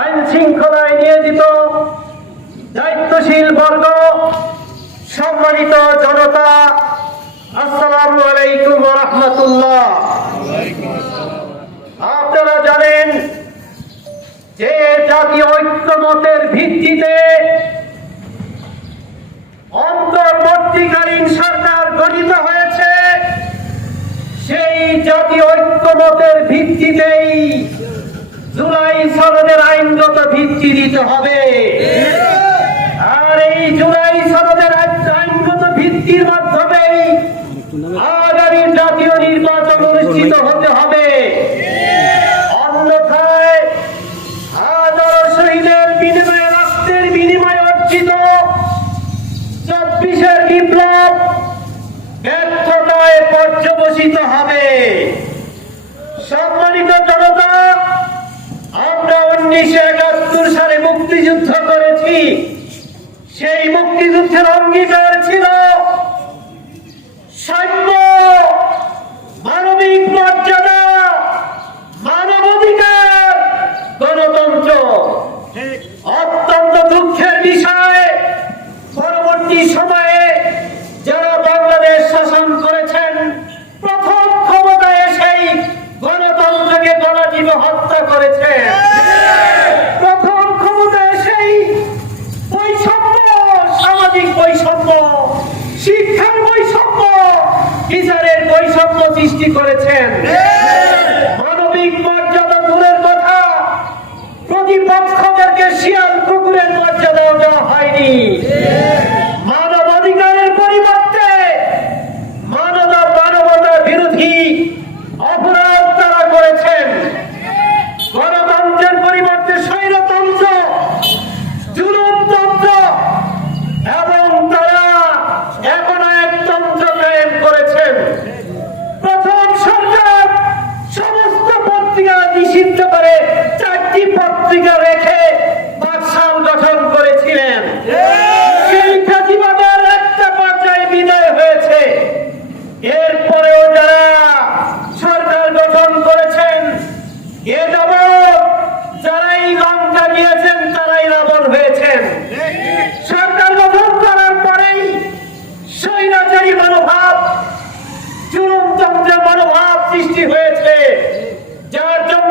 আইন শৃঙ্খলায় নিয়োজিত দায়িত্বশীল বর্গ, সম্মানিত জনতা, আসসালামু আলাইকুম ওয়া রাহমাতুল্লাহ। আপনারা জানেন যে জাতীয় ঐক্যমতের ভিত্তিতে অন্তর্বর্তীকালীন সরকার গঠিত হয়েছে। সেই জাতীয় ঐক্যমতের ভিত্তিতেই জুলাই সনদের আইনগত ভিত্তি দিতে হবে। আর এই জুলাই সনদের আইনগত ভিত্তির মাধ্যমেই আগামী জাতীয় নির্বাচন অনুষ্ঠিত হতে হবে। অন্যথায় হাজারো শহীদের বিনিময়ে, রক্তের বিনিময়ে অর্জিত 24-এর বিপ্লব ব্যর্থতায় পর্যবসিত হবে। সম্মানিত জনতা, আমরা 1971 সালে মুক্তিযুদ্ধ করেছি। সেই মুক্তিযুদ্ধের অঙ্গীকার ছিল সাম্য, মানবিক মর্যাদা, মানবাধিকার, গণতন্ত্র। অত্যন্ত দুঃখের বিষয়, পরবর্তী সময়ে যারা বাংলাদেশ শাসন করেছেন, প্রথম ক্ষমতায় এসেই গণতন্ত্রকে গণজীবন হত্যা করেছেন। প্রথম ক্ষমতায় এসেই বৈষম্য, সামাজিক বৈষম্য, শিক্ষার বৈষম্য, বিচারের বৈষম্য সৃষ্টি করেছেন। মানবিক মর্যাদা দূরের কথা, প্রতিপক্ষদেরকে শিয়াল কুকুরের মর্যাদাও দেওয়া হয়নি। মানবাধিকারের পরিবর্তে মানবতা বিরোধী অপরাধ তারা করেছেন। গণতন্ত্রের পরিবর্তে স্বৈরতন্ত্র, জুলুমতন্ত্র এবং তারা একনায়কতন্ত্র কায়েম করেছেন। প্রথম সরকার সমস্ত পত্রিকা নিষিদ্ধ করে 4টি পত্রিকা রেখে বাকশাল গঠন করেছিলেন। সেই প্রতিবাদের একটা পর্যায়ে বিদায় হয়েছে। এরপরেও যারা সরকার গঠন করেছেন, এ যাবৎ যারাই লঙ্কা দিয়েছেন তারাই রাবণ হয়েছেন। সরকার গঠন করার পরেই স্বৈরাচারী মনোভাব, জুলুমতন্ত্রের মনোভাব সৃষ্টি হয়েছে, যার জন্য